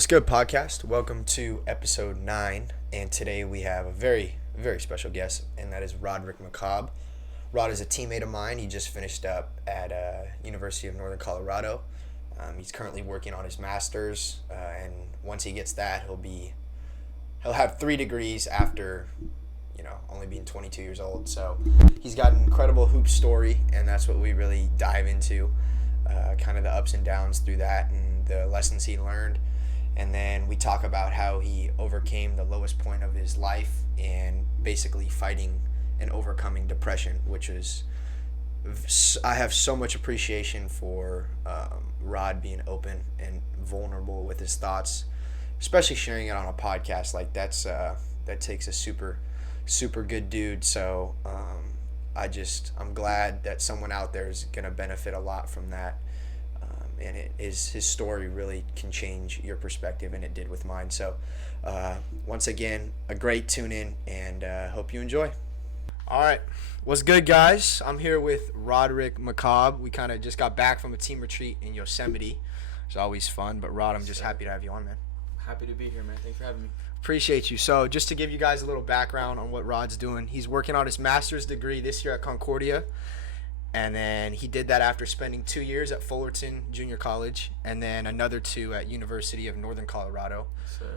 What's good, podcast? Welcome to episode 9, and today we have a very, very special guest, and that is Rodrick McCobb. Rod is a teammate of mine. He just finished up at University of Northern Colorado. He's currently working on his master's, and once he gets that, he'll have 3 degrees after, only being 22 years old. So he's got an incredible hoop story, and that's what we really dive into, kind of the ups and downs through that and the lessons he learned. And then we talk about how he overcame the lowest point of his life and basically fighting and overcoming depression, which is, I have so much appreciation for Rod being open and vulnerable with his thoughts, especially sharing it on a podcast. Like that takes a super, super good dude. So I'm glad that someone out there is going to benefit a lot from that. And his story really can change your perspective, and it did with mine. So, once again, a great tune-in, and hope you enjoy. All right. What's good, guys? I'm here with Rodrick McCobb. We kind of just got back from a team retreat in Yosemite. It's always fun. But, Rod, I'm just happy to have you on, man. Happy to be here, man. Thanks for having me. Appreciate you. So, just to give you guys a little background on what Rod's doing, he's working on his master's degree this year at Concordia. And then he did that after spending 2 years at Fullerton Junior College and then another 2 at University of Northern Colorado,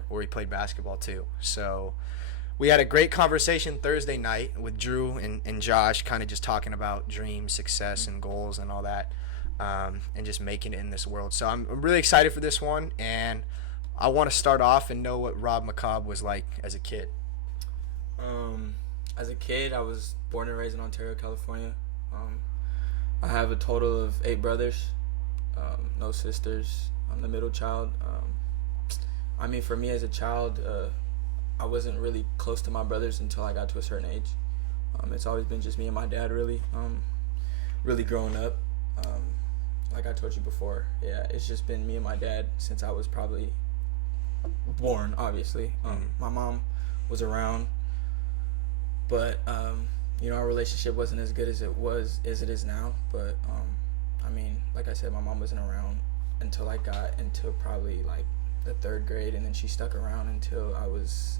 where he played basketball too. So we had a great conversation Thursday night with Drew and Josh, kind of just talking about dreams, success, and goals and all that, and just making it in this world. So I'm really excited for this one, and I want to start off and know what Rob McCobb was like as a kid. As a kid, I was born and raised in Ontario, California. I have a total of 8 brothers, no sisters. I'm the middle child. For me as a child, I wasn't really close to my brothers until I got to a certain age. It's always been just me and my dad, really growing up. Like I told you before, it's just been me and my dad since I was probably born, obviously. My mom was around, but our relationship wasn't as good as it is now. But like I said, my mom wasn't around until I got into probably like the 3rd grade, and then she stuck around until I was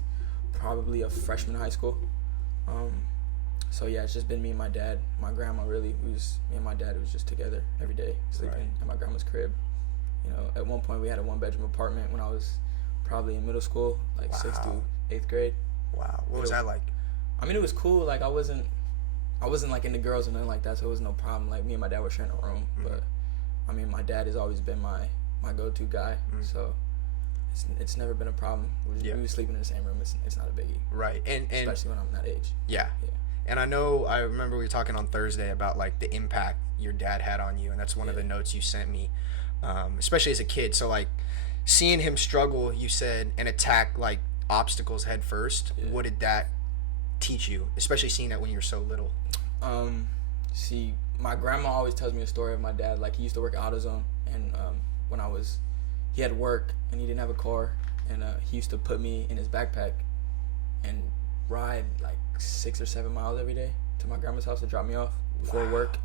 probably a freshman in high school. It's just been me and my dad. My grandma me and my dad was just together every day, sleeping at my grandma's crib. At one point we had a 1-bedroom apartment when I was probably in middle school, like 6th to 8th grade. Wow. What was that like? It was cool. Like I wasn't like into girls or nothing like that, so it was no problem. Like me and my dad were sharing a room, but my dad has always been my go-to guy, so it's never been a problem. We were sleeping in the same room. It's not a biggie, right? And especially when I'm that age. Yeah. And I remember we were talking on Thursday about like the impact your dad had on you, and that's one of the notes you sent me, especially as a kid. So like seeing him struggle, you said, and attack like obstacles head first. What did that teach you, especially seeing that when you were so little? My grandma always tells me a story of my dad. Like he used to work at AutoZone, and he had work and he didn't have a car, and he used to put me in his backpack and ride like 6 or 7 miles every day to my grandma's house to drop me off before work.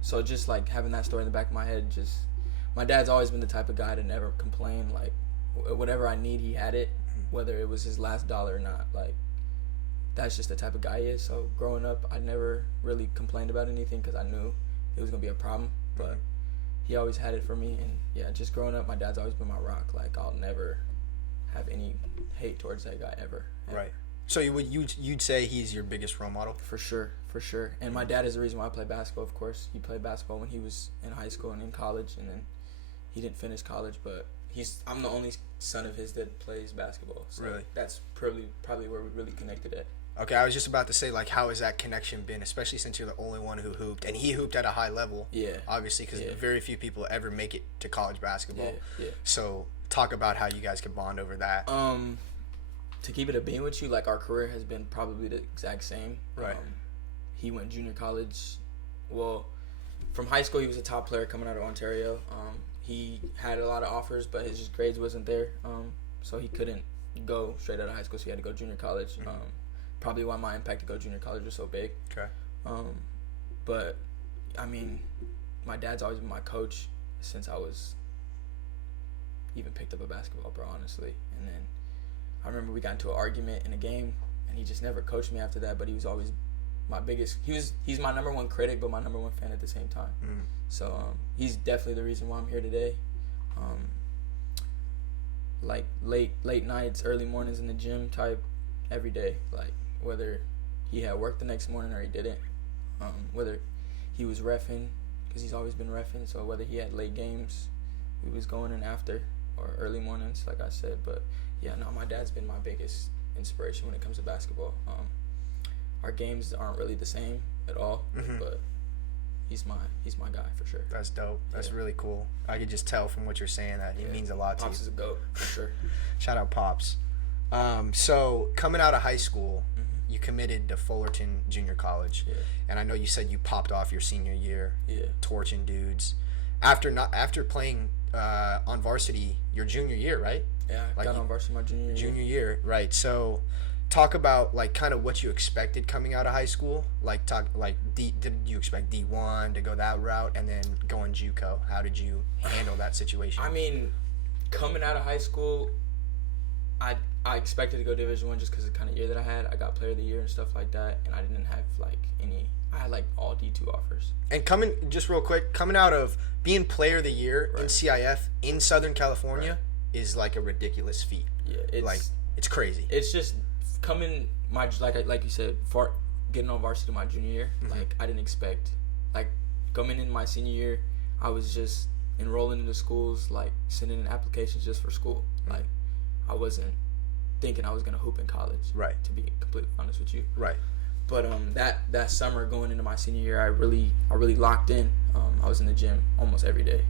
So just like having that story in the back of my head, just my dad's always been the type of guy to never complain. Like whatever I need, he had it, whether it was his last dollar or not. Like that's just the type of guy he is. So growing up, I never really complained about anything because I knew it was gonna be a problem. But he always had it for me, and just growing up, my dad's always been my rock. Like I'll never have any hate towards that guy ever. Right. So you'd say he's your biggest role model? For sure. And my dad is the reason why I play basketball. Of course, he played basketball when he was in high school and in college, and then he didn't finish college, but I'm the only son of his that plays basketball. So really? That's probably where we really connected at. Okay, I was just about to say, like, how has that connection been, especially since you're the only one who hooped, and he hooped at a high level. Yeah. Obviously, because very few people ever make it to college basketball. Yeah. So talk about how you guys could bond over that. To keep it a being with you, like our career has been probably the exact same. Right. He went junior college. Well, from high school, he was a top player coming out of Ontario. He had a lot of offers, but his grades wasn't there. So he couldn't go straight out of high school, so he had to go junior college. Probably why my impact to go junior college was so big. Okay. But my dad's always been my coach since I was even picked up a basketball, bro, honestly. And then I remember we got into an argument in a game, and he just never coached me after that, but he was always my biggest. He's my number one critic, but my number one fan at the same time. So he's definitely the reason why I'm here today. Like late nights, early mornings in the gym type, every day. Like whether he had work the next morning or he didn't, whether he was reffing, because he's always been reffing. So whether he had late games, we was going in after, or early mornings, like I said. But yeah, no, my dad's been my biggest inspiration when it comes to basketball. Our games aren't really the same at all, but he's my guy for sure. That's dope. That's really cool. I could just tell from what you're saying that he means a lot to you. Pops is a GOAT for sure. Shout out Pops. So coming out of high school, you committed to Fullerton Junior College, and I know you said you popped off your senior year, torching dudes. After playing on varsity your junior year, right? Yeah, I got on varsity my junior year. Junior year, right? So, talk about like kind of what you expected coming out of high school. Did you expect D1 to go that route, and then going JUCO? How did you handle that situation? I mean, coming out of high school, I expected to go Division I just because of the kind of year that I had. I got Player of the Year and stuff like that, and I didn't have I had like all D2 offers. And coming out of being Player of the Year in CIF in Southern California is like a ridiculous feat. Yeah, it's crazy. It's just coming like you said, getting on varsity my junior year. Like I didn't expect, like coming in my senior year, I was just enrolling into schools, like sending in applications just for school. Like I wasn't thinking I was gonna hoop in college. Right. To be completely honest with you. Right. But that summer going into my senior year, I really locked in. I was in the gym almost every day,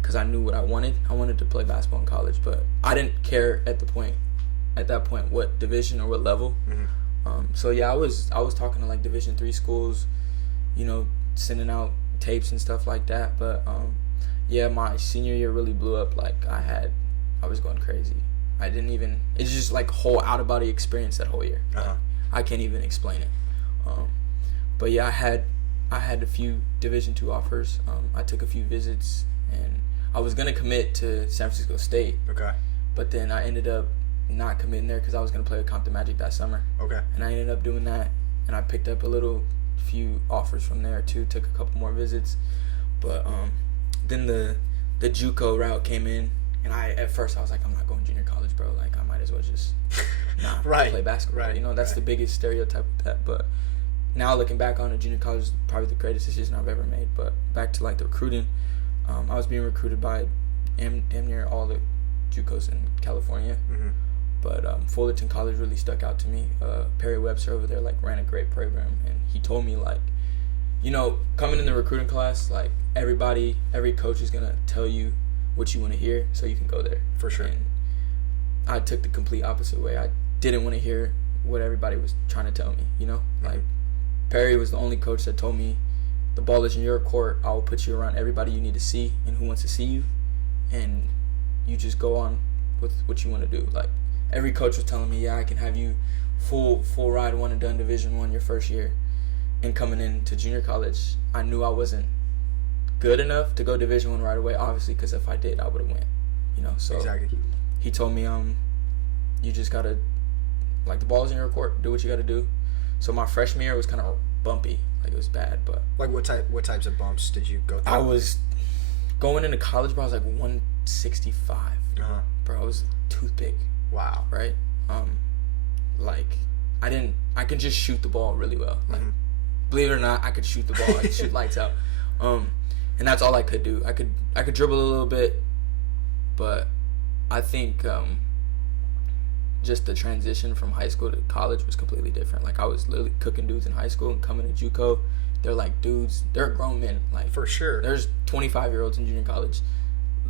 because I knew what I wanted. I wanted to play basketball in college, but I didn't care at that point what division or what level. So yeah, I was talking to like Division III schools, sending out tapes and stuff like that. But yeah, my senior year really blew up. Like I was going crazy. It's just like whole out of body experience that whole year. I can't even explain it. But yeah, I had a few Division II offers. I took a few visits, and I was gonna commit to San Francisco State. Okay. But then I ended up not committing there because I was gonna play with Compton Magic that summer. Okay. And I ended up doing that, and I picked up a few offers from there too. Took a couple more visits, but then the JUCO route came in. And at first I was like, I'm not going junior college, bro. Like, I might as well just not play basketball. Right. That's the biggest stereotype with that. But now looking back on it, junior college is probably the greatest decision I've ever made. But back to, like, the recruiting, I was being recruited by damn near all the JUCOs in California. But Fullerton College really stuck out to me. Perry Webster over there, like, ran a great program. And he told me, like, coming in the recruiting class, like, every coach is going to tell you what you want to hear so you can go there. For sure. And I took the complete opposite way. I didn't want to hear what everybody was trying to tell me, Like, Perry was the only coach that told me, the ball is in your court. I will put you around everybody you need to see and who wants to see you, and you just go on with what you want to do. Like, every coach was telling me, yeah, I can have you full ride one and done Division I your first year. And coming into junior college, I knew I wasn't good enough to go Division I right away, obviously, because if I did, I would have went, So exactly. He told me, you just gotta, like, the ball's in your court. Do what you gotta do. So my freshman year was kind of bumpy, like it was bad, but like what types of bumps did you go through? I was going into college, bro. I was like 165, bro. I was toothpick. Wow. Right. Like I could just shoot the ball really well. Like, believe it or not, I could shoot the ball. I could shoot lights out. And that's all I could do. I could dribble a little bit, but I think just the transition from high school to college was completely different. Like, I was literally cooking dudes in high school, and coming to JUCO, they're like dudes. They're grown men. Like, for sure. There's 25-year-olds in junior college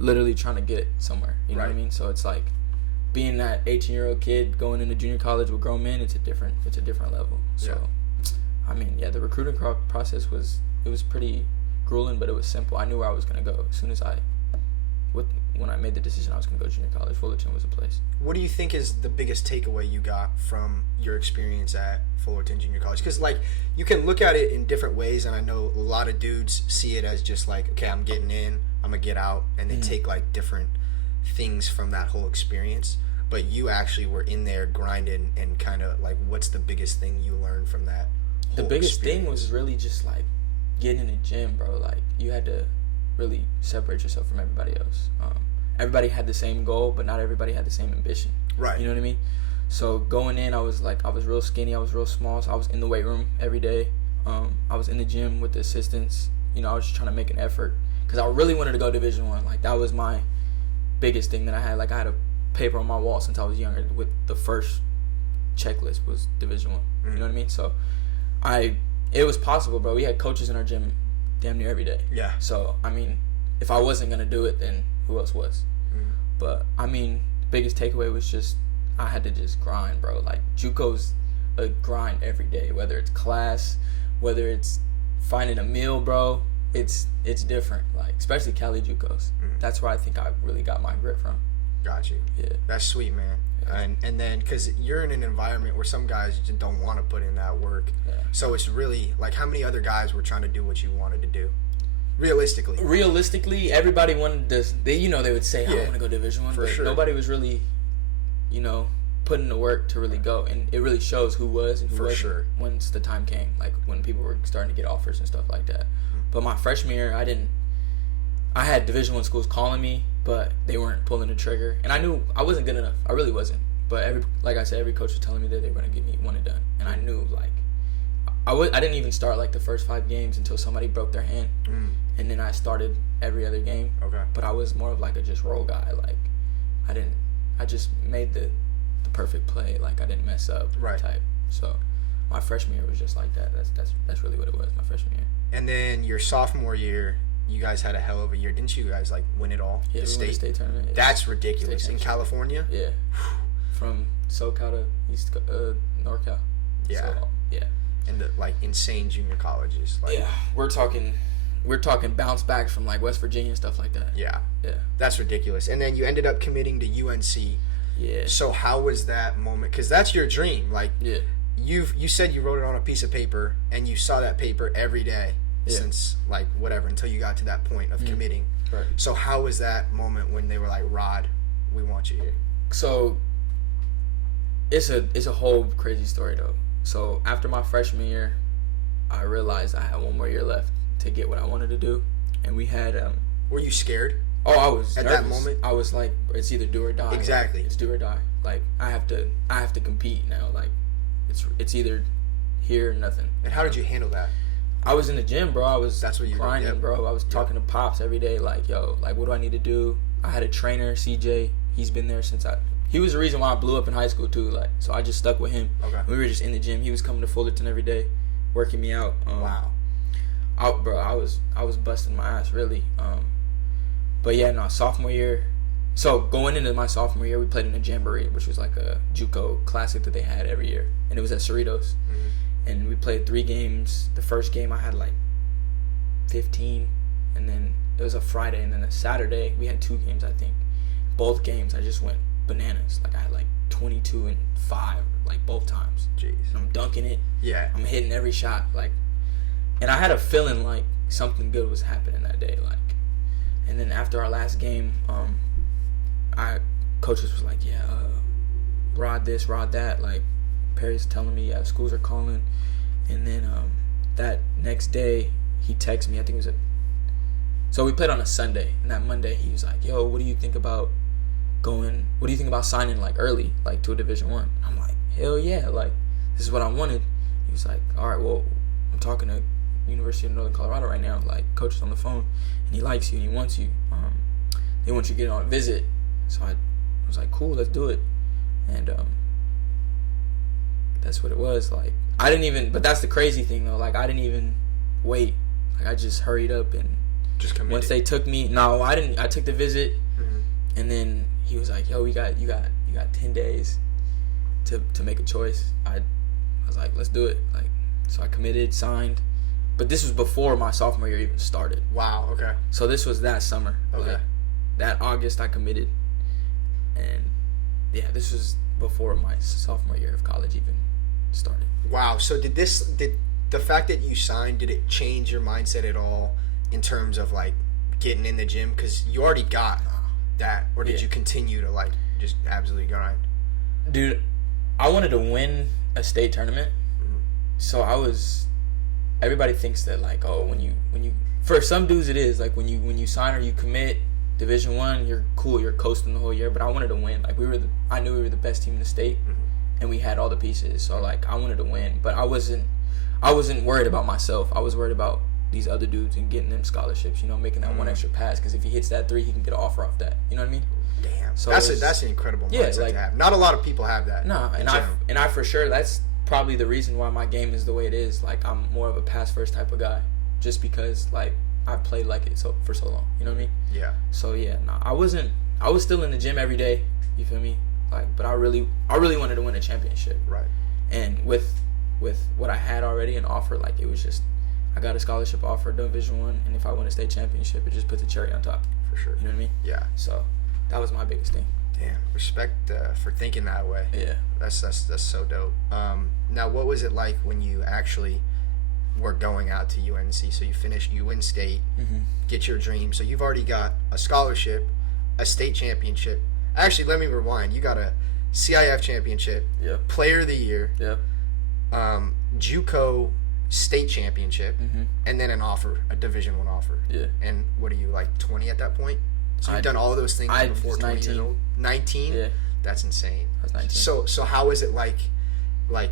literally trying to get somewhere. You know what I mean? So it's like being that 18-year-old kid going into junior college with grown men. It's a different level. So, I mean, yeah, the recruiting process was pretty grueling, but it was simple. I knew where I was going to go as soon as when I made the decision I was going to go to junior college. Fullerton was a place. What do you think is the biggest takeaway you got from your experience at Fullerton Junior College? Because, like, you can look at it in different ways, and I know a lot of dudes see it as just like, okay, I'm getting in, I'm going to get out, and they take, like, different things from that whole experience, but you actually were in there grinding and kind of like, what's the biggest thing you learned from that whole The biggest experience? thing was really just like getting in the gym, bro. Like you had to really separate yourself from everybody else. Everybody had the same goal, but not everybody had the same ambition. Right. You know what I mean? So going in, I was real skinny. I was real small. So I was in the weight room every day. I was in the gym with the assistants. You know, I was just trying to make an effort because I really wanted to go Division I. Like that was my biggest thing that I had. Like I had a paper on my wall since I was younger with the first checklist was Division I. Mm-hmm. You know what I mean? So it was possible, bro. We had coaches in our gym damn near every day. Yeah. So I mean, if I wasn't gonna do it, then who else was? Mm-hmm. But I mean, the biggest takeaway was just I had to just grind, bro. Like JUCO's a grind every day, whether it's class, whether it's finding a meal, bro. It's different. Like especially Cali JUCOs. Mm-hmm. That's where I think I really got my grit from. Got you. Yeah. That's sweet, man. Yeah. And then because you're in an environment where some guys just don't want to put in that work. Yeah. So it's really like, how many other guys were trying to do what you wanted to do? Realistically, everybody wanted to. They would say, "I want to go Division I," but sure. nobody was really, putting the work to really go. And it really shows who was and who wasn't sure. once the time came. Like when people were starting to get offers and stuff like that. But my freshman year, I had Division I schools calling me, but they weren't pulling the trigger. And I knew I wasn't good enough. I really wasn't. But like I said, every coach was telling me that they were going to give me one and done. And I knew, like, I didn't even start, like, the first 5 games until somebody broke their hand. And then I started every other game. Okay. But I was more of, like, a just roll guy. Like, I just made the perfect play. Like, I didn't mess up type. So my freshman year was just like that. That's really what it was, my freshman year. And then your sophomore year, you guys had a hell of a year. Didn't you guys, like, win it all? Yeah, we won the state tournament. Yeah. That's ridiculous. In California? Yeah. From SoCal to NorCal. Yeah. So, yeah. And the, like, insane junior colleges. Like, yeah. We're talking bounce backs from, like, West Virginia and stuff like that. Yeah. Yeah. That's ridiculous. And then you ended up committing to UNC. Yeah. So how was that moment? Because that's your dream. Like, yeah. You said you wrote it on a piece of paper, and you saw that paper every day since, like, whatever, until you got to that point of committing. Right. So how was that moment when they were like, Rod, we want you here? So it's a whole crazy story, though. So after my freshman year, I realized I had one more year left to get what I wanted to do. And we had... Were you scared? Oh, I was at nervous. That moment? I was like, it's either do or die. Exactly. Like, it's do or die. Like, I have to compete now. Like, it's either here or nothing. And how did you handle that? I was in the gym, bro. I was grinding, bro. I was talking to Pops every day, like, yo, like, what do I need to do? I had a trainer, CJ. He's been there since he was the reason why I blew up in high school, too. Like, so I just stuck with him. Okay. We were just in the gym. He was coming to Fullerton every day, working me out. Wow. I was busting my ass, really. But yeah, no, sophomore year. So going into my sophomore year, we played in a jamboree, which was like a JUCO classic that they had every year, and it was at Cerritos. And we played 3 games. The first game I had like 15, and then it was a Friday, and then a Saturday we had 2 games, I think. Both games I just went bananas. Like I had like 22 and 5, like both times. Jeez. And I'm dunking it. Yeah. I'm hitting every shot, like, and I had a feeling like something good was happening that day, like. And then after our last game, coaches was like, yeah, Rod this, Rod that, like. Perry's telling me, yeah, schools are calling. And then that next day, he texted me. I think it was so we played on a Sunday. And that Monday, he was like, yo, what do you think about signing, like, early, like, to a Division I? I'm like, hell yeah, like, this is what I wanted. He was like, all right, well, I'm talking to University of Northern Colorado right now. Like, coach is on the phone, and he likes you, and he wants you. They want you to get on a visit. So I was like, cool, let's do it. And that's what it was. Like, I didn't even, but that's the crazy thing, though. Like, I didn't even wait. Like, I just hurried up and just committed. Once they took me, no, I didn't. I took the visit, and then he was like, yo, you got 10 days to make a choice. I was like, let's do it. Like, so I committed, signed, but this was before my sophomore year even started. Wow. Okay. So this was that summer. Okay. Like, that August I committed, and yeah, this was before my sophomore year of college even started. Wow. So did the fact that you signed, did it change your mindset at all in terms of, like, getting in the gym? Because you already got that, or did you continue to like just absolutely grind? Dude, I wanted to win a state tournament, so everybody thinks that like, oh, when you for some dudes it is like when you sign or you commit Division I, you're cool, you're coasting the whole year. But I wanted to win. Like I knew we were the best team in the state, and we had all the pieces. So like I wanted to win, but I wasn't worried about myself. I was worried about these other dudes and getting them scholarships. Making that one extra pass, because if he hits that 3, he can get an offer off that. You know what I mean? Damn. So that's an incredible mindset to have. Not a lot of people have that. No, and I for sure, that's probably the reason why my game is the way it is. Like, I'm more of a pass first type of guy, just because like I've played like it for so long. You know what I mean? Yeah. So yeah, no, I was still in the gym every day. You feel me? Like, but I really wanted to win a championship. Right. And with what I had already an offer, like it was just, I got a scholarship offer, Division I, and if I win a state championship, it just puts a cherry on top. For sure. You know what I mean? Yeah. So that was my biggest thing. Damn, respect for thinking that way. Yeah. That's so dope. Now, what was it like when you actually were going out to UNC? So you win state, get your dream. So you've already got a scholarship, a state championship. Actually, let me rewind. You got a CIF championship, Player of the Year, JUCO state championship, and then an offer, a Division I offer. Yeah. And what are you, like 20 at that point? So you've done all of those things before 20 years old? 19? Yeah. That's insane. I was 19. So how is it like you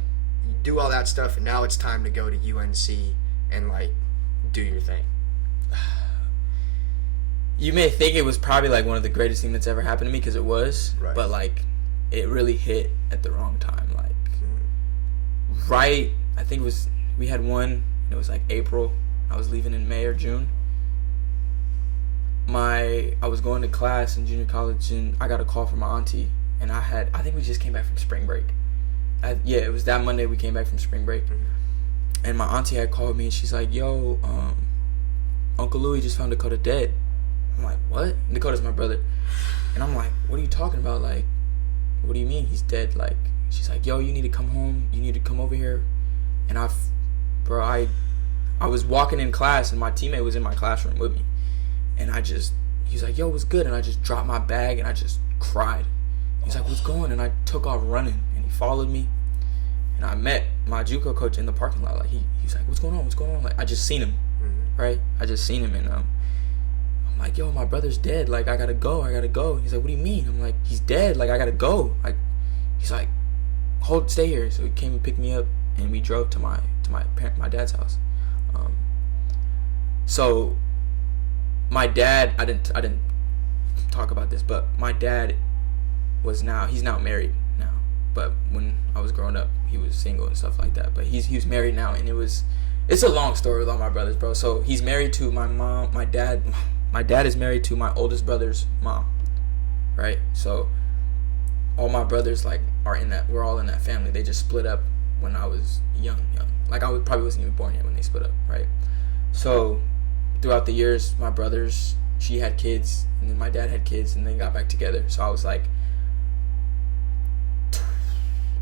do all that stuff and now it's time to go to UNC and like do your thing? You may think it was probably like one of the greatest things that's ever happened to me, because it was, right. But like it really hit at the wrong time. Like right, I think it was, we had one, and it was like April. I was leaving in May or June. I was going to class in junior college, and I got a call from my auntie, and I think we just came back from spring break. It was that Monday we came back from spring break, and my auntie had called me, and she's like, yo, Uncle Louie just found Dakota dead. I'm like, what? Dakota's my brother. And I'm like, what are you talking about? Like, what do you mean he's dead? Like, she's like, yo, you need to come home. You need to come over here. And I was walking in class, and my teammate was in my classroom with me. And he's like, yo, what's good? And I just dropped my bag, and I just cried. He's like, what's going on? And I took off running, and he followed me. And I met my JUCO coach in the parking lot. Like, he's like, what's going on? What's going on? Like, I just seen him, right? I just seen him, and I'm like, yo, my brother's dead. Like, I gotta go. He's like, what do you mean? I'm like, he's dead. Like, I gotta go. Like, he's like, stay here. So he came and picked me up, and we drove to my dad's house. So my dad, I didn't talk about this, but my dad he's now married now. But when I was growing up, he was single and stuff like that. But he's married now, and it's a long story with all my brothers, bro. So he's married to my mom, my dad is married to my oldest brother's mom, right? So all my brothers we're all in that family. They just split up when I was young. Like, I probably wasn't even born yet when they split up, right? So throughout the years, my brothers, she had kids, and then my dad had kids, and they got back together. So I was like,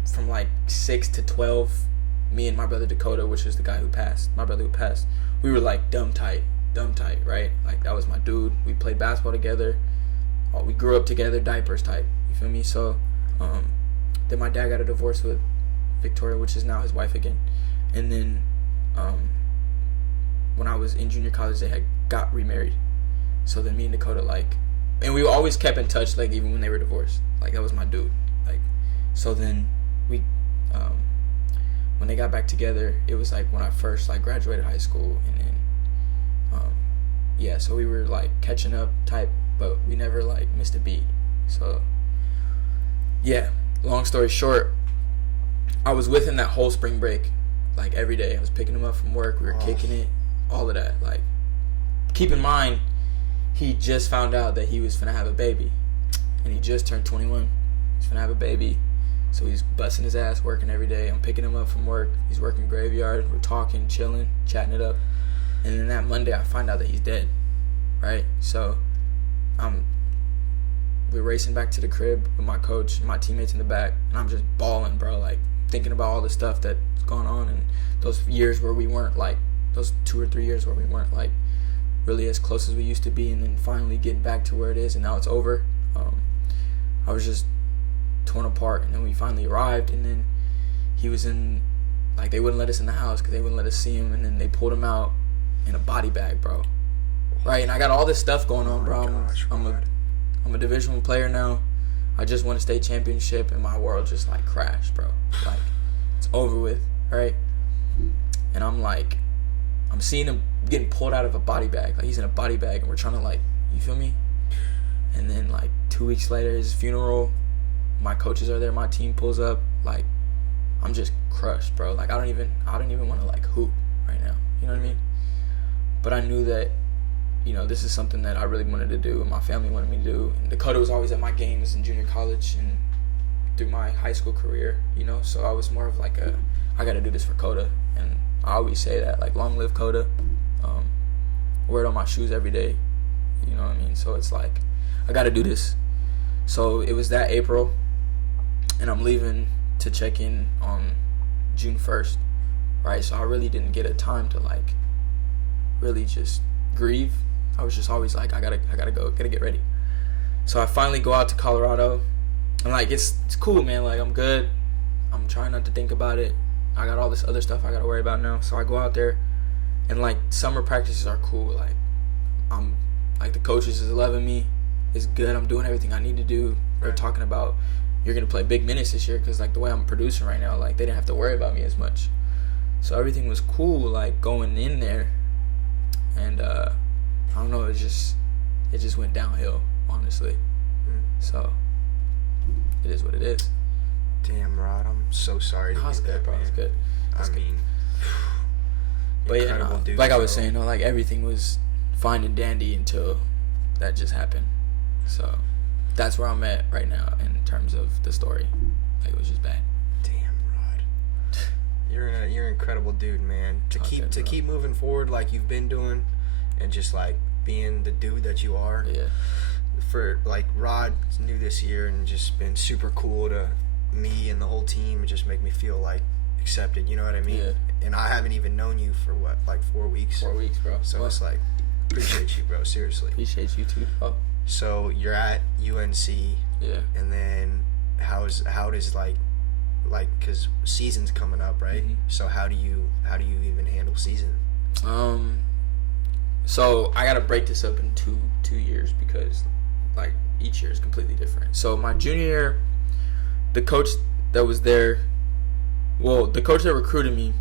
from like 6 to 12, me and my brother Dakota, which was the guy my brother who passed, we were like dumb tight, right? Like, that was my dude. We played basketball together. We grew up together, diapers type. You feel me? So then my dad got a divorce with Victoria, which is now his wife again. And then when I was in junior college, they had got remarried. So then me and Dakota, and we always kept in touch, like, even when they were divorced. Like, that was my dude. Like, so then we, when they got back together, it was like when I first graduated high school, and then, so we were catching up type, but we never missed a beat. So yeah, long story short, I was with him that whole spring break, every day. I was picking him up from work. We were kicking it, all of that. Keep in mind, he just found out that he was finna have a baby, and he just turned 21. He's finna have a baby, so he's busting his ass, working every day. I'm picking him up from work. He's working graveyard. We're talking, chilling, chatting it up, and then that Monday I find out that he's dead, right? So we're racing back to the crib with my coach and my teammates in the back, and I'm just bawling, bro, thinking about all the stuff that's going on, and those years where we weren't those 2 or 3 years where we weren't really as close as we used to be, and then finally getting back to where it is, and now it's over. I was just torn apart, and then we finally arrived, and then he was in, like, they wouldn't let us in the house because they wouldn't let us see him, and then they pulled him out in a body bag, bro. Right, and I got all this stuff going on, bro. I'm a Division I player now. I just won a state championship, and my world just, like, crashed, bro. Like, it's over with, right? And I'm seeing him getting pulled out of a body bag. Like, he's in a body bag, and we're trying to, like, you feel me? And then, like, 2 weeks later, his funeral, my coaches are there, my team pulls up. Like, I'm just crushed, bro. Like, I don't even want to, like, hoop right now. You know what I mean? But I knew that, you know, this is something that I really wanted to do and my family wanted me to do. And Dakota was always at my games in junior college and through my high school career, you know. So I was more of like I got to do this for Coda. And I always say that, like, long live Coda. Wear it on my shoes every day. You know what I mean? So it's like, I got to do this. So it was that April, and I'm leaving to check in on June 1st, right? So I really didn't get a time to, like, really just grieve. I was just always like, I gotta go, gotta get ready. So I finally go out to Colorado, and, like, it's cool, man. Like, I'm good. I'm trying not to think about it. I got all this other stuff I gotta worry about now. So I go out there, and, like, summer practices are cool. Like, I'm, like, the coaches is loving me. It's good. I'm doing everything I need to do. They're talking about, you're gonna play big minutes this year, because, like, the way I'm producing right now, like, they didn't have to worry about me as much. So everything was cool, like, going in there. And I don't know, it just went downhill, honestly. So it is what it is. Damn, Rod, I'm so sorry to hear it's that, good, bro. man. It's good. I mean, but yeah, incredible dude, like I bro. was saying, like, everything was fine and dandy until that just happened. So that's where I'm at right now in terms of the story. Like, it was just bad. Damn, Rod. You're an incredible dude, man. To keep moving forward like you've been doing, and just, like, being the dude that you are. Yeah. For, like, Rod's new this year and just been super cool to me and the whole team, and just make me feel, like, accepted. You know what I mean? Yeah. And I haven't even known you for what, like, 4 weeks. 4 weeks, bro. So it's like, appreciate you, bro. Seriously. Appreciate you too. Oh. So you're at UNC. Yeah. And then how does like because season's coming up, right? Mm-hmm. So how do you even handle season? So I gotta break this up in two years, because, like, each year is completely different. So my junior year, the coach that was there, the coach that recruited me,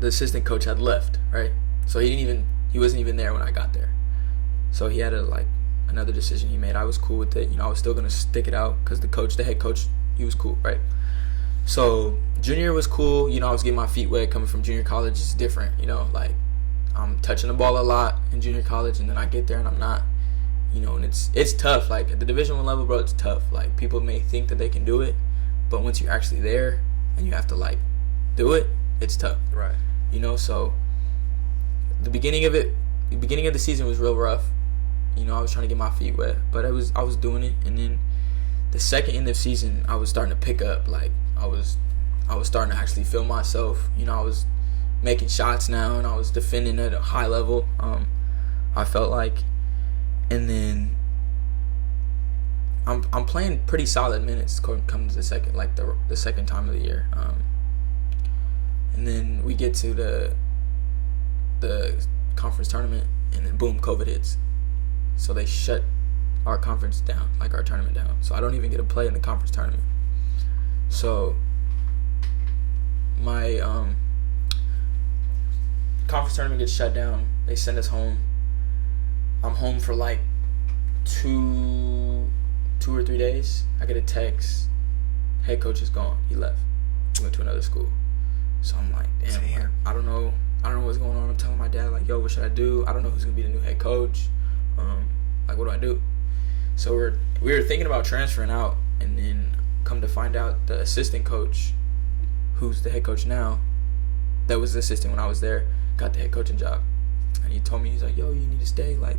the assistant coach had left, right? So he wasn't even there when I got there. So he had another decision he made. I was cool with it. You know, I was still gonna stick it out because the head coach, he was cool, right? So junior year was cool. You know, I was getting my feet wet. Coming from junior college, it's different. You know, like, I'm touching the ball a lot in junior college, and then I get there and I'm not. You know, and it's tough. Like, at the Division I level, bro, it's tough. Like, people may think that they can do it, but once you're actually there and you have to, like, do it, it's tough. Right. You know, so the beginning of the season was real rough. You know, I was trying to get my feet wet, but I was doing it. And then the second end of season, I was starting to pick up. Like, I was starting to actually feel myself. You know, I was making shots now, and I was defending at a high level. I felt like, and then I'm playing pretty solid minutes coming to the second time of the year. And then we get to the conference tournament, and then boom, COVID hits. So they shut our conference down, like our tournament down. So I don't even get to play in the conference tournament. So my conference tournament gets shut down. They send us home. I'm home for like two or 3 days. I get a text. Head coach is gone. He left. He went to another school. So I'm like, damn. I don't know what's going on. I'm telling my dad, like, yo, what should I do? I don't know who's gonna be the new head coach. Like, what do I do? So we were thinking about transferring out, and then come to find out the assistant coach, who's the head coach now, that was the assistant when I was there, got the head coaching job. And he told me, he's like, yo, you need to stay. Like,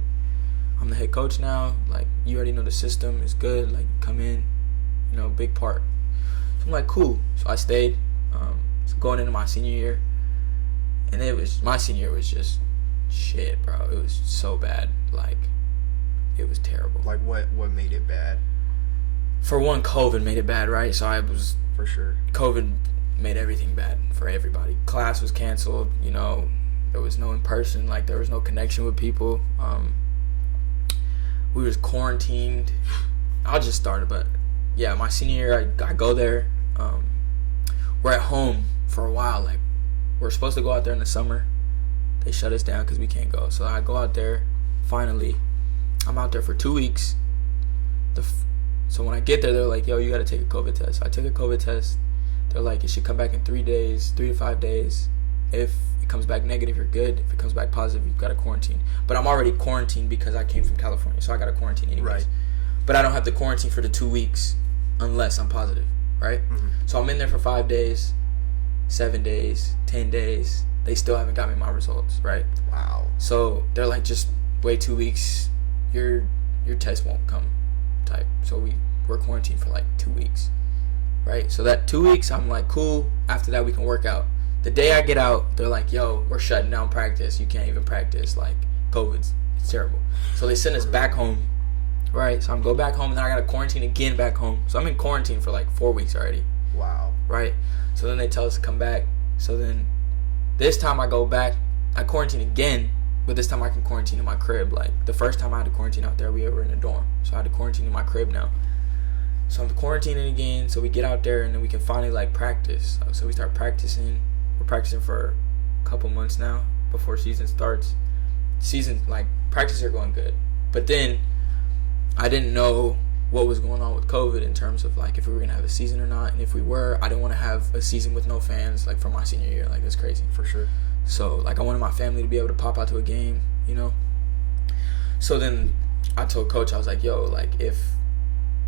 I'm the head coach now. Like, you already know the system is good. Like, come in, you know, big part. So I'm like, cool. So I stayed. So going into my senior year, and my senior year was just shit, bro. It was so bad. Like, it was terrible. Like, what made it bad? for one, COVID made it bad, right? So for sure. COVID made everything bad for everybody. Class was canceled. There was no in person. Like, there was no connection with people. We was quarantined. I'll just start it, but yeah, my senior year, I go there. We're at home for a while. Like, we're supposed to go out there in the summer. They shut us down because we can't go. So I go out there. Finally, I'm out there for 2 weeks. So when I get there, they're like, yo, you got to take a COVID test. So I took a COVID test. They're like, it should come back in 3 days, 3 to 5 days. If it comes back negative, you're good. If it comes back positive, you've got to quarantine. But I'm already quarantined because I came from California, so I got to quarantine anyways. Right. But I don't have to quarantine for the 2 weeks unless I'm positive, right? Mm-hmm. So I'm in there for 5 days, 7 days, 10 days. They still haven't got me my results, right? Wow. So they're like, just wait 2 weeks. Your test won't come type. So we're quarantined for like 2 weeks, right? So that 2 weeks, I'm like, cool. After that, we can work out. The day I get out, they're like, yo, we're shutting down practice. You can't even practice. Like, COVID's, it's terrible. So they send us back home, right? So I'm go back home, and then I got to quarantine again back home. So I'm in quarantine for like 4 weeks already. Wow. Right? So then they tell us to come back. So then this time I go back, I quarantine again, but this time I can quarantine in my crib. Like, the first time I had to quarantine out there, we were in a dorm. So I had to quarantine in my crib now. So I'm quarantining again, so we get out there, and then we can finally, like, practice. So we start practicing. We're practicing for a couple months now before season starts. Practices are going good. But then I didn't know what was going on with COVID in terms of, like, if we were going to have a season or not. And if we were, I didn't want to have a season with no fans, like, for my senior year. Like, that's crazy. For sure. So, like, I wanted my family to be able to pop out to a game, So then I told Coach, I was like, yo, like, if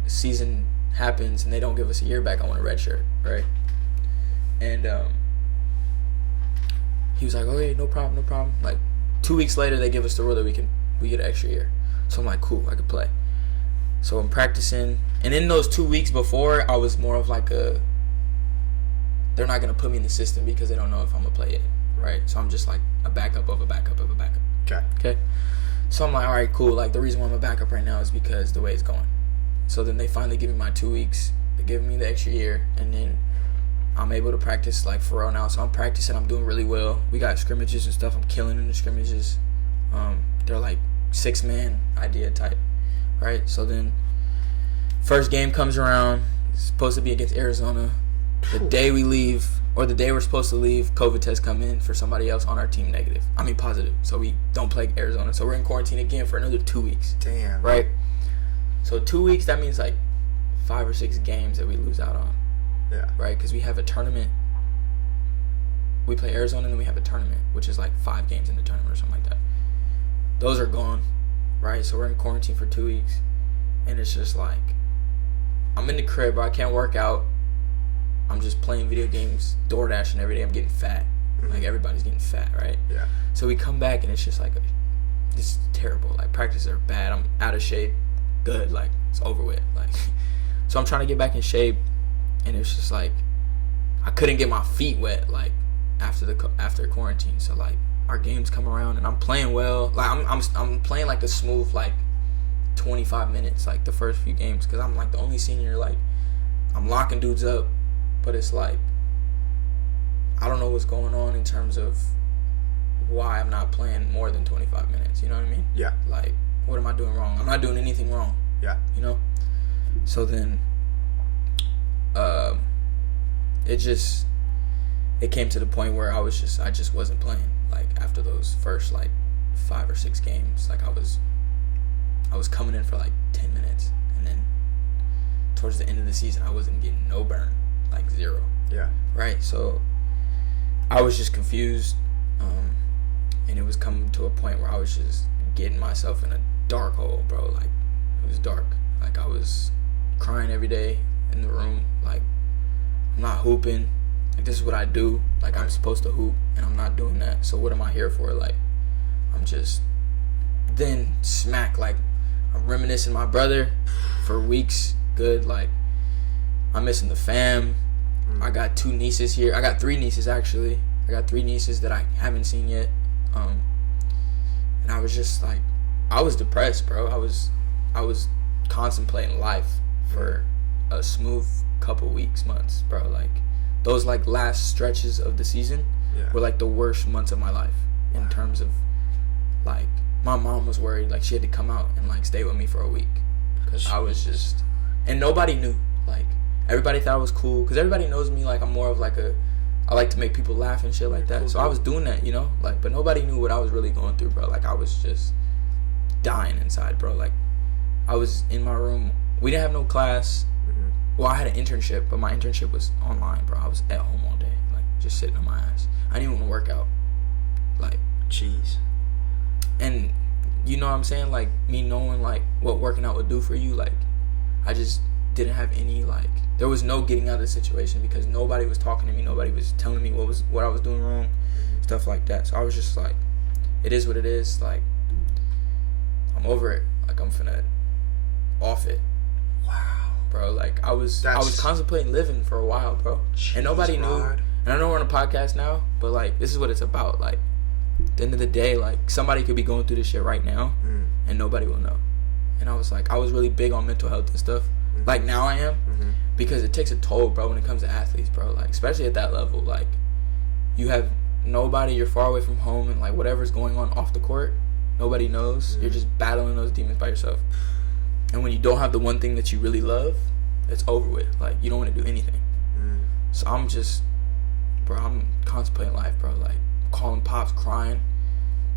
season happens and they don't give us a year back, I want a red shirt, right? And he was like, okay, no problem. Like, 2 weeks later, they give us the rule that we get an extra year. So I'm like, cool, I could play. So I'm practicing. And in those 2 weeks before, I was more of like they're not going to put me in the system because they don't know if I'm going to play it, right? So I'm just like a backup of a backup of a backup. Okay. So I'm like, all right, cool. Like, the reason why I'm a backup right now is because the way it's going. So then they finally give me my 2 weeks. They give me the extra year. And then I'm able to practice, like, for real now. So I'm practicing. I'm doing really well. We got scrimmages and stuff. I'm killing in the scrimmages. They're like 6-man idea type, right? So then first game comes around. It's supposed to be against Arizona. The day we leave, or the day we're supposed to leave, COVID tests come in for somebody else on our team positive. So we don't play Arizona. So we're in quarantine again for another 2 weeks. Damn. Right? So 2 weeks, that means like 5 or 6 games that we lose out on. Yeah. Right? Because we have a tournament. We play Arizona, and then we have a tournament, which is like 5 games in the tournament or something like that. Those are gone. Right? So we're in quarantine for 2 weeks. And it's just like, I'm in the crib, I can't work out. I'm just playing video games, door dashing every day. I'm getting fat. Mm-hmm. Like, everybody's getting fat, right? Yeah. So we come back, and it's just like, this is terrible. Like, practices are bad. I'm out of shape. Good. Like, it's over with. Like, so I'm trying to get back in shape, and it's just like, I couldn't get my feet wet, like, after quarantine. So, like, our games come around, and I'm playing well. Like, I'm playing, like, the smooth, like, 25 minutes, like, the first few games, because I'm, like, the only senior. Like, I'm locking dudes up. But it's like, I don't know what's going on in terms of why I'm not playing more than 25 minutes. You know what I mean? Yeah. Like, what am I doing wrong? I'm not doing anything wrong. Yeah. So then, it came to the point where I just wasn't playing. Like, after those first, like, 5 or 6 games, like, I was coming in for like 10 minutes, and then towards the end of the season, I wasn't getting no burn. Like, 0. Yeah. Right? So I was just confused, and it was coming to a point where I was just getting myself in a dark hole, bro. Like, it was dark. Like, I was crying every day in the room. Like, I'm not hooping. Like, this is what I do. Like, I'm supposed to hoop, and I'm not doing that. So what am I here for? Like, I'm just then smack. Like, I'm reminiscing my brother for weeks. Good. Like, I'm missing the fam. I got 2 nieces here. I got 3 nieces, actually. I got 3 nieces that I haven't seen yet. And I was just like, I was depressed, bro. I was contemplating life for a smooth couple weeks, months, bro. Like those like last stretches of the season were like the worst months of my life in terms of like my mom was worried, like she had to come out and like stay with me for a week because I was just, and nobody knew. Like everybody thought I was cool because everybody knows me. Like I'm more of like I like to make people laugh and shit like that. So I was doing that, you know, like, but nobody knew what I was really going through, bro. Like I was just dying inside, bro. Like I was in my room. We didn't have no class. Well, I had an internship, but my internship was online, bro. I was at home all day, like just sitting on my ass. I didn't even want to work out. Like, jeez. And you know what I'm saying? Like me knowing like what working out would do for you, like I just didn't have any like. There was no getting out of the situation because nobody was talking to me. Nobody was telling me what I was doing wrong, stuff like that. So I was just like, it is what it is. Like, I'm over it. Like, I'm finna off it. Wow. Bro, like, I was contemplating living for a while, bro. Jeez, and nobody knew. And I know we're on a podcast now, but, like, this is what it's about. Like, at the end of the day, like, somebody could be going through this shit right now, and nobody will know. And I was like, I was really big on mental health and stuff. Like, now I am. Because it takes a toll, bro, when it comes to athletes, bro. Like, especially at that level. Like, you have nobody. You're far away from home. And, like, whatever's going on off the court, nobody knows. You're just battling those demons by yourself. And when you don't have the one thing that you really love, it's over with. Like, you don't want to do anything. So I'm just, bro, I'm contemplating life, bro. Like, calling pops, crying.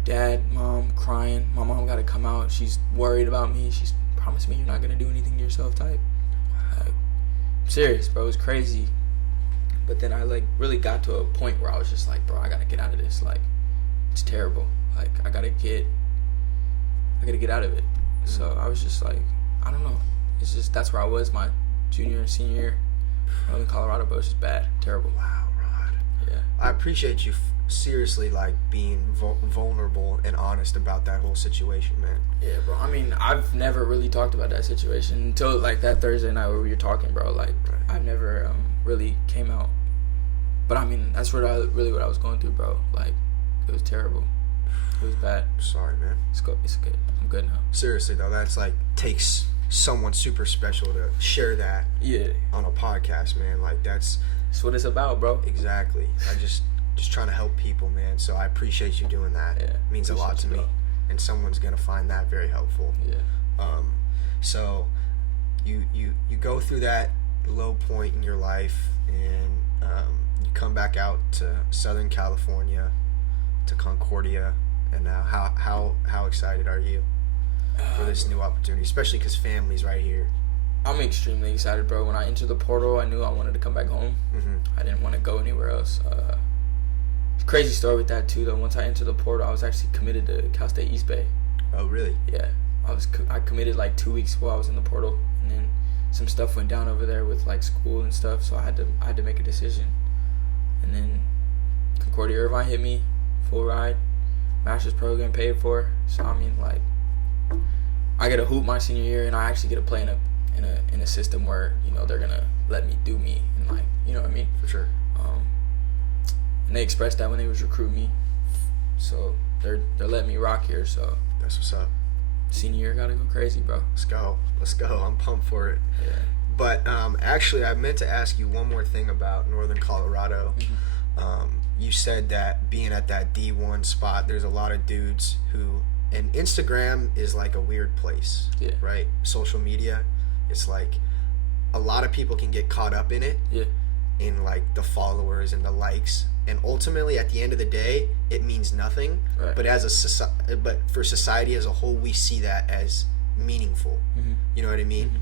Dad, mom, crying. My mom got to come out. She's worried about me. She's promised me you're not going to do anything to yourself type. Like, I'm serious, bro. It was crazy. But then I, like, really got to a point where I was just like, bro, I got to get out of this. Like, it's terrible. Like, I got to get out of it. So I was just like, I don't know. It's just, that's where I was my junior and senior year. Northern Colorado, but it was just bad. Terrible. Wow, Rod. Yeah. I appreciate you seriously, like, being vulnerable and honest about that whole situation, man. Yeah, bro. I mean, I've never really talked about that situation until, like, that Thursday night where we were talking, bro. Like, I've never really came out. But, I mean, that's what I was going through, bro. Like, it was terrible. It was bad. Sorry, man. It's good. I'm good now. Seriously, though, that's, like, takes someone super special to share that on a podcast, man. Like, that's what it's about, bro. Exactly. I just trying to help people, man. So I appreciate you doing that. Yeah, it means a lot to me. Bro. And someone's gonna find that very helpful. Yeah. So you go through that low point in your life, and you come back out to Southern California, to Concordia, and now how excited are you for this new opportunity, especially because family's right here? I'm extremely excited, bro. When I entered the portal, I knew I wanted to come back home. I didn't want to go anywhere else. Crazy story with that too, though. Once I entered the portal, I was actually committed to Cal State East Bay. Oh, really? Yeah, I committed like 2 weeks while I was in the portal, and then some stuff went down over there with like school and stuff, so I had to make a decision. And then Concordia Irvine hit me, full ride, master's program paid for. So I mean, like, I get to hoop my senior year, and I actually get to play in a system where, you know, they're gonna let me do me, and, like, you know what I mean? For sure. And they expressed that when they was recruiting me, so they're letting me rock here. So that's what's up. Senior year gotta go crazy, bro. Let's go. I'm pumped for it. Yeah. But actually, I meant to ask you one more thing about Northern Colorado. You said that being at that D1 spot, there's a lot of dudes who, and Instagram is like a weird place. Yeah. Right? Social media, it's like a lot of people can get caught up in it. Yeah. In like the followers and the likes, and ultimately at the end of the day, it means nothing. Right. But for society as a whole, we see that as meaningful. You know what I mean?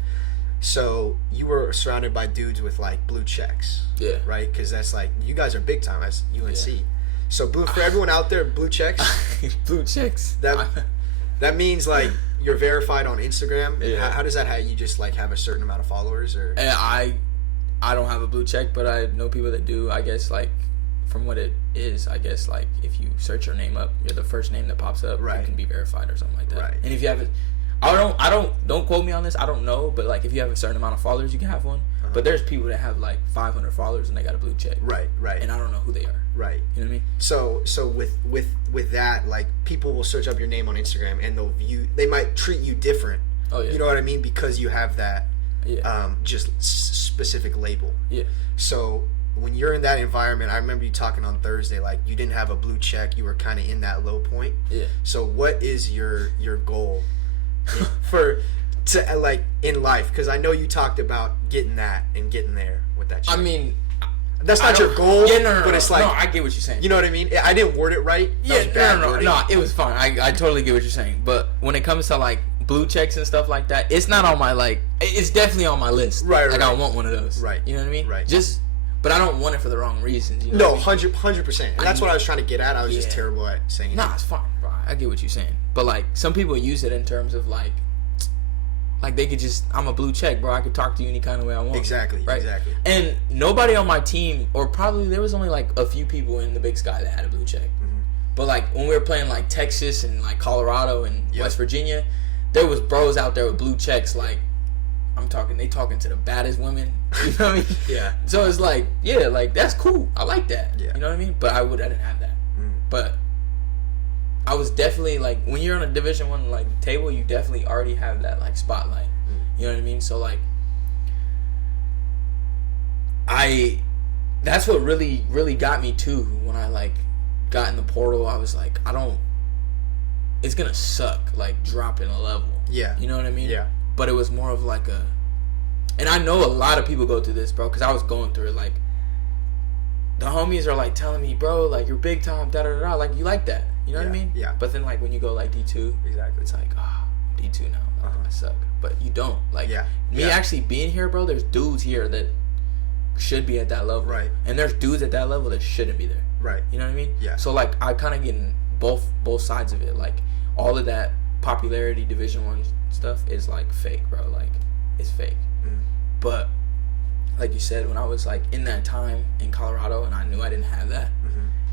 So you were surrounded by dudes with like blue checks. Yeah. Right? Because that's like, you guys are big time as UNC. Yeah. So for everyone out there, blue checks. Blue checks. That means like you're verified on Instagram. Yeah. How does that? How you just like have a certain amount of followers, or? I don't have a blue check, but I know people that do. I guess, like, from what it is, I guess, like, if you search your name up, you're the first name that pops up. Right. You can be verified or something like that. Right. And if you have don't quote me on this. I don't know, but like, if you have a certain amount of followers, you can have one. But there's people that have like 500 followers and they got a blue check. Right. And I don't know who they are. Right. You know what I mean? So with that, like, people will search up your name on Instagram and they might treat you different. Oh yeah. You know what I mean? Because you have that just specific label. Yeah. So when you're in that environment, I remember you talking on Thursday, like you didn't have a blue check, you were kind of in that low point. Yeah. So what is your goal in life? Because I know you talked about getting that and getting there with that check. I mean, that's not your goal. Yeah, no, but it's like, no, I get what you're saying. You know what I mean? I didn't word it right. Yeah, no, it was fine. I totally get what you're saying. But when it comes to like blue checks and stuff like that, it's not on my it's definitely on my list. Right. Like I want one of those. Right. You know what I mean? Right. But I don't want it for the wrong reasons. You know no, what I mean? 100%. And that's what I was trying to get at. I was just terrible at saying it. Nah, it's fine, bro. I get what you're saying. But like some people use it in terms of like they could just, I'm a blue check, bro. I could talk to you any kind of way I want. Exactly. Right? Exactly. And nobody on my team, or probably there was only like a few people in the Big Sky that had a blue check. Mm-hmm. But like when we were playing like Texas and like Colorado and West Virginia, there was bros out there with blue checks. Like they talking to the baddest women. You know what I mean? Yeah. So it's like, yeah, like that's cool. I like that. Yeah. You know what I mean? But I didn't have that. But I was definitely like, when you're on a Division I like table, you definitely already have that like spotlight. You know what I mean? So like, that's what really really got me too. When I like got in the portal, I was like, it's gonna suck like dropping a level. Yeah. You know what I mean? Yeah. But it was more of like and I know a lot of people go through this, bro, because I was going through it. Like, the homies are like telling me, bro, like you're big time, da da da. Like you like that, you know what I mean? Yeah. But then like when you go like D2, exactly, it's like, I'm D2 now. Like, I suck. But you don't. Like me actually being here, bro. There's dudes here that should be at that level, right? And there's dudes at that level that shouldn't be there, right? You know what I mean? Yeah. So like I kind of get in both sides of it. Like all of that popularity Division I stuff is like fake, bro. Like it's fake. But like you said, when I was like in that time in Colorado and I knew I didn't have that,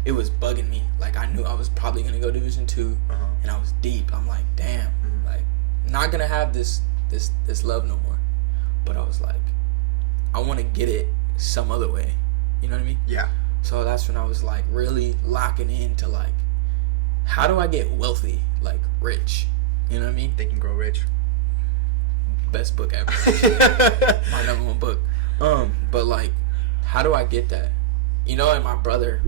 it was bugging me. Like I knew I was probably gonna go Division II, and I was deep. I'm like, damn, like not gonna have this love no more. But I was like, I want to get it some other way. You know what I mean? Yeah. So that's when I was like really locking into like, how do I get wealthy, like rich? You know what I mean? Think and Grow Rich. Best book ever. My #1 book. But like, how do I get that? You know, and my brother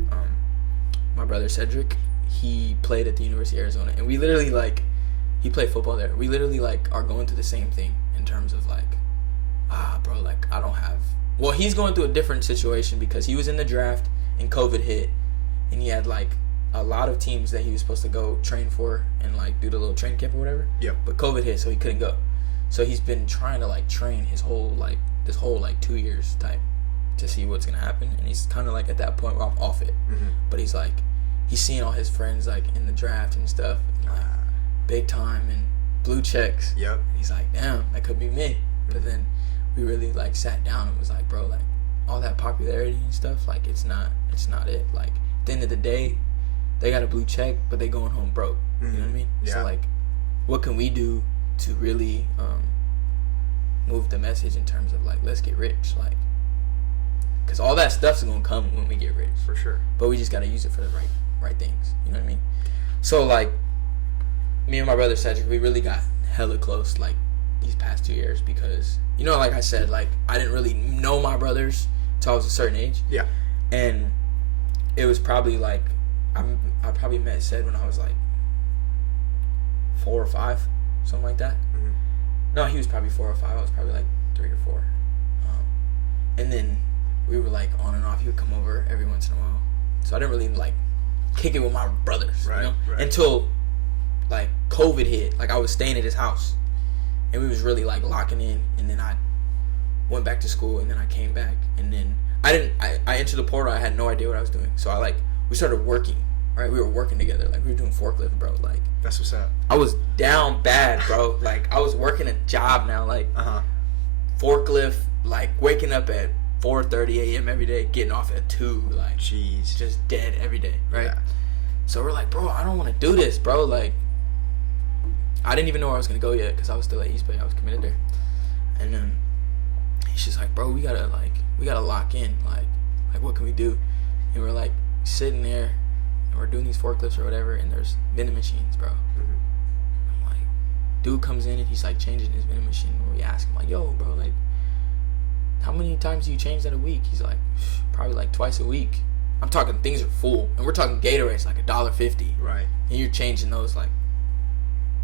Cedric, he played at the University of Arizona, and we literally like, he played football there. We literally like are going through the same thing in terms of like, bro, like I don't have. Well, he's going through a different situation because he was in the draft and COVID hit, and he had like a lot of teams that he was supposed to go train for and like do the little training camp or whatever. Yep. But COVID hit, so he couldn't go. So he's been trying to like train this whole 2 years type to see what's gonna happen, and he's kind of like at that point where I'm off it. But he's like, he's seeing all his friends like in the draft and stuff, and, like big time and blue checks. Yep. And he's like, damn, that could be me. But then we really like sat down and was like, bro, like all that popularity and stuff, like it's not it. Like at the end of the day, they got a blue check, but they going home broke. You know what I mean? Yeah. So like, what can we do to really move the message in terms of like, let's get rich, like, because all that stuff's gonna come when we get rich, for sure. But we just gotta use it for the right things. You know what I mean? So like, me and my brother Cedric, we really got hella close like these past 2 years because, you know, like I said, like I didn't really know my brothers until I was a certain age. Yeah. And it was probably like I probably met Ced when I was like 4 or 5, something like that. No, he was probably 4 or 5. I was probably like 3 or 4. And then we were like on and off. He would come over every once in a while. So I didn't really like kick it with my brothers, right, you know? Right. Until like COVID hit. Like I was staying at his house, and we was really like locking in. And then I went back to school, and then I came back, and then I entered the portal. I had no idea what I was doing. So we started working. Right, we were working together. Like we were doing forklift, bro. Like that's what's up. I was down bad, bro. Like I was working a job now, like forklift, like waking up at 4:30 a.m. every day, getting off at 2, like jeez, just dead every day, right? Yeah. So we're like, bro, I don't want to do this, bro. Like I didn't even know where I was gonna go yet because I was still at East Bay. I was committed there, and then he's just like, bro, we gotta lock in, like what can we do? And we're like sitting there. And we're doing these forklifts or whatever, and there's vending machines, bro. I'm like, dude comes in and he's like changing his vending machine, and we ask him like, yo, bro, like, how many times do you change that a week? He's like, probably like twice a week. I'm talking things are full, and we're talking Gatorade's like $1.50. Right. And you're changing those like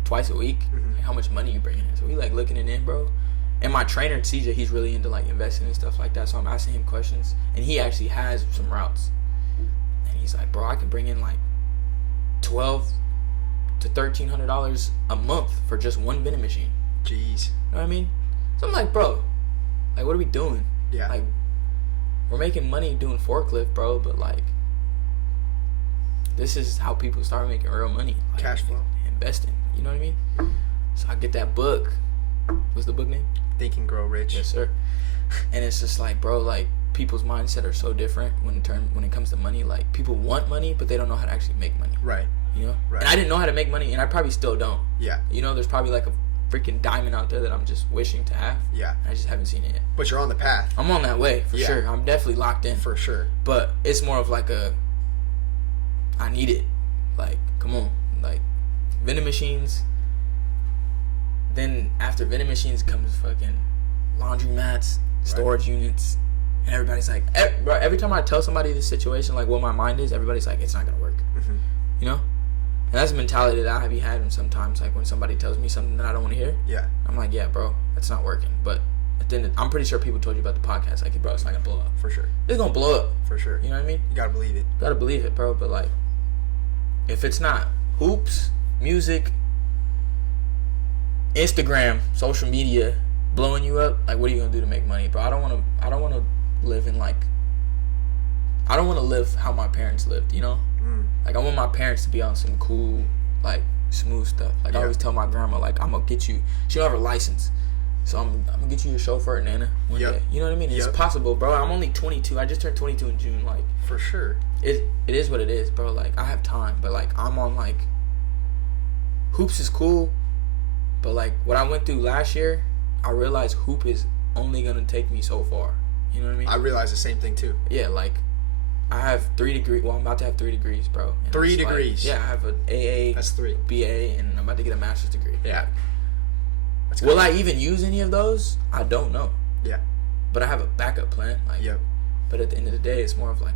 twice a week. Mm-hmm. Like, how much money you bringing in? So we like looking it in, bro. And my trainer, CJ, he's really into like investing and stuff like that. So I'm asking him questions, and he actually has some routes. And he's like, bro, I can bring in like $1,200 to $1,300 a month for just one vending machine. Jeez. You know what I mean? So I'm like, bro, like, what are we doing? Yeah. Like, we're making money doing forklift, bro, but like, this is how people start making real money. Like, cash flow. Investing. You know what I mean? So I get that book. What's the book name? Think and Grow Rich. Yes, sir. And it's just like, bro, like, people's mindset are so different when it comes to money. Like, people want money, but they don't know how to actually make money. Right. You know? Right. And I didn't know how to make money, and I probably still don't. Yeah. You know, there's probably like a freaking diamond out there that I'm just wishing to have. Yeah. I just haven't seen it yet. But you're on the path. I'm on that way, for sure. I'm definitely locked in. For sure. But it's more of like I need it. Like, come on. Like, vending machines. Then after vending machines comes fucking laundromats, storage units. And everybody's like, bro, every time I tell somebody this situation, like what my mind is, everybody's like, it's not going to work. Mm-hmm. You know? And that's a mentality that I be having sometimes. Like when somebody tells me something that I don't want to hear. Yeah. I'm like, yeah, bro, that's not working. But then I'm pretty sure people told you about the podcast. Like, bro, it's not going to blow up. For sure. It's going to blow up. For sure. You know what I mean? You got to believe it. You got to believe it, bro. But like, if it's not hoops, music, Instagram, social media blowing you up, like, what are you gonna do to make money, bro? I don't want to live in like, I don't want to live how my parents lived, you know? Like, I want my parents to be on some cool, like, smooth stuff. Like, I always tell my grandma, like, I'm gonna get you. She don't have her license, so I'm gonna get you your chauffeur, Nana, one day. You know what I mean? It's possible, bro. I'm only 22. I just turned 22 in June. Like, for sure. It is what it is, bro. Like, I have time, but like, I'm on like, hoops is cool. But like what I went through last year, I realized hoop is only gonna take me so far. You know what I mean? I realized the same thing too. Yeah, like I have 3 degrees. Well, I'm about to have 3 degrees, bro. And 3 degrees. Like, yeah, I have an AA. That's 3. BA, and I'm about to get a master's degree. Yeah. Will I even use any of those? I don't know. Yeah. But I have a backup plan. Like. Yep. But at the end of the day, it's more of like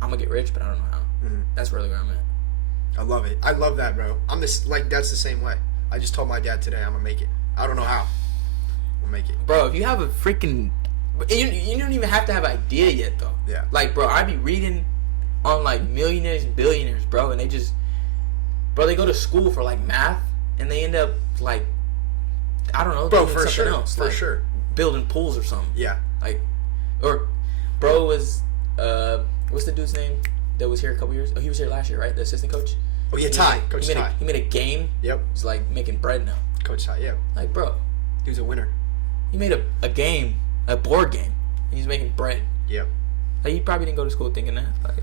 I'm gonna get rich, but I don't know how. Mm-hmm. That's really where I'm at. I love it. I love that, bro. That's the same way. I just told my dad today I'm gonna make it. I don't know how. We'll make it. Bro, if you have a freaking... You don't even have to have an idea yet, though. Yeah. Like, bro, I be reading on, like, millionaires and billionaires, bro, and they just... Bro, they go to school for, like, math, and they end up, like... I don't know. Bro, doing for something sure. else, For like, sure. Building pools or something. Yeah. Like... Or... Bro was... what's the dude's name that was here a couple years? Oh, he was here last year, right? The assistant coach? Oh, yeah, Ty. Coach Ty. He made a game. Yep. He's, like, making bread now. Coach Ty, yeah. Like, bro. Dude's a winner. He made a game, a board game, and he's making bread. Yep. Like, he probably didn't go to school thinking that. Like,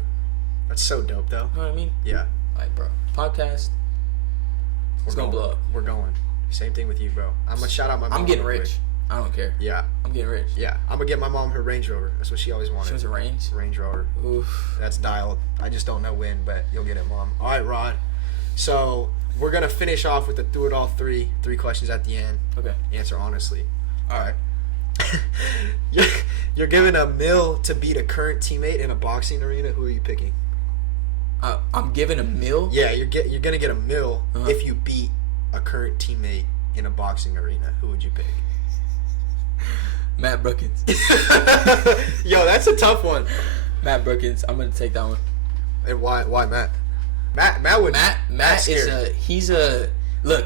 that's so dope, though. You know what I mean? Yeah. Like, bro, podcast, it's going to blow up. We're going. Same thing with you, bro. I'm going to shout out my mom. I'm getting rich. I don't care. Yeah. I'm getting rich. Yeah. I'm going to get my mom her Range Rover. That's what she always wanted. She wants a Range? Range Rover. Oof. That's dialed. I just don't know when, but you'll get it, Mom. All right, Rod. So we're going to finish off with the Thru It All 3 questions at the end. Okay. Answer honestly. All right. You're given a meal to beat a current teammate in a boxing arena. Who are you picking? I'm given a meal? Yeah, you're going to get a meal if you beat a current teammate in a boxing arena. Who would you pick? Matt Brookins. Yo, that's a tough one. Matt Brookins. I'm going to take that one. And why Matt? Matt is look,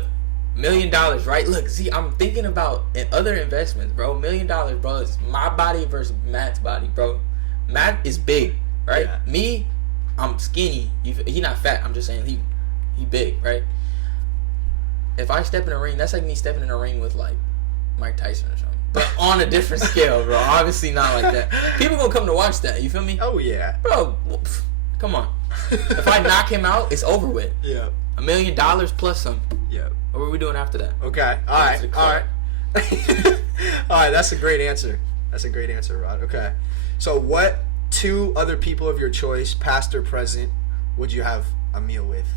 $1 million, right? Look, see, I'm thinking about in other investments, bro. $1 million, bro, is my body versus Matt's body, bro. Matt is big, right? Yeah. Me, I'm skinny. He not fat. I'm just saying he big, right? If I step in a ring, that's like me stepping in a ring with like Mike Tyson or something. But on a different scale, bro. Obviously not like that. People gonna come to watch that. You feel me? Oh yeah, bro. Come on. If I knock him out, it's over with. Yeah. $1 million plus some. Yeah. What are we doing after that? Okay. All right. All right. That's a great answer. Rod. Okay. So, what 2 other people of your choice, past or present, would you have a meal with?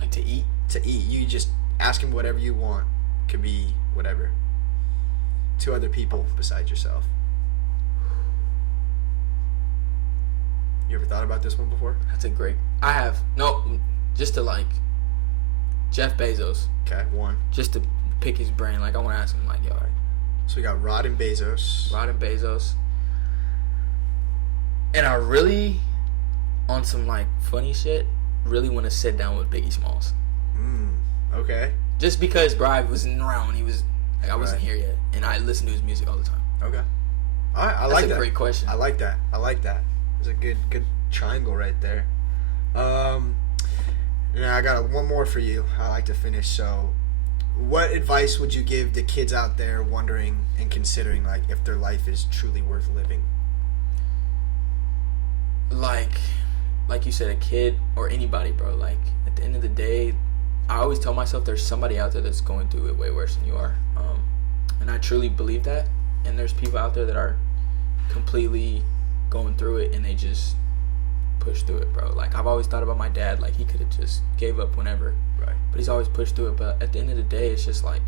Like to eat? To eat. You just ask him whatever you want. Could be whatever. to other people besides yourself? You ever thought about this one before? That's a great. I have just to like Jeff Bezos. Okay, one. Just to pick his brain, like I want to ask him, like, yo, all right. So we got Rod and Bezos. And I really, on some like funny shit, really want to sit down with Biggie Smalls. Okay. Just because, bro, I wasn't around when he was, like, I wasn't here yet, and I listen to his music all the time. Okay. All right, I like that. That's a great question. I like that. It's a good triangle right there. Now I got one more for you. I like to finish. So, what advice would you give to kids out there wondering and considering like if their life is truly worth living? Like you said, a kid or anybody, bro. Like at the end of the day, I always tell myself there's somebody out there that's going through it way worse than you are, and I truly believe that. And there's people out there that are completely going through it and they just push through it, bro. Like I've always thought about my dad, like he could have just gave up whenever, right? But he's always pushed through it. But at the end of the day, it's just like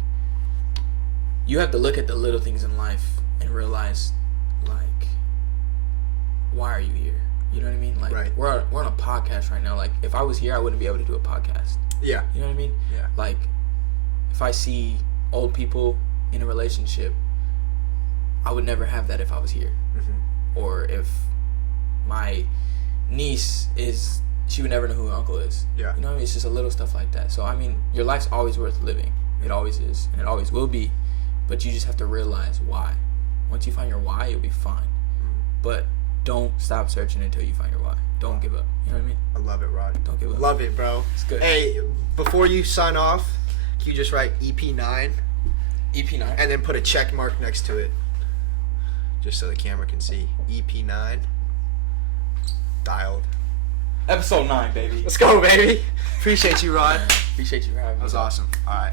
you have to look at the little things in life and realize, like, why are you here? You know what I mean? Like right. we're on a podcast right now. Like if I was here, I wouldn't be able to do a podcast. Yeah. You know what I mean? Yeah. Like if I see old people in a relationship, I would never have that if I was here. Mm-hmm. Or if my niece she would never know who her uncle is. Yeah. You know what I mean? It's just a little stuff like that. So I mean, your life's always worth living. It always is, and it always will be. But you just have to realize why. Once you find your why, you'll be fine. Mm-hmm. But don't stop searching until you find your why. Don't give up. You know what I mean? I love it, Rod. Don't give up. Love it, bro. It's good. Hey, before you sign off, can you just write EP9? EP9. And then put a check mark next to it. Just so the camera can see. EP9. Dialed. Episode 9, baby. Let's go, baby. Appreciate you, Rod. Appreciate you for having me. That was awesome. All right.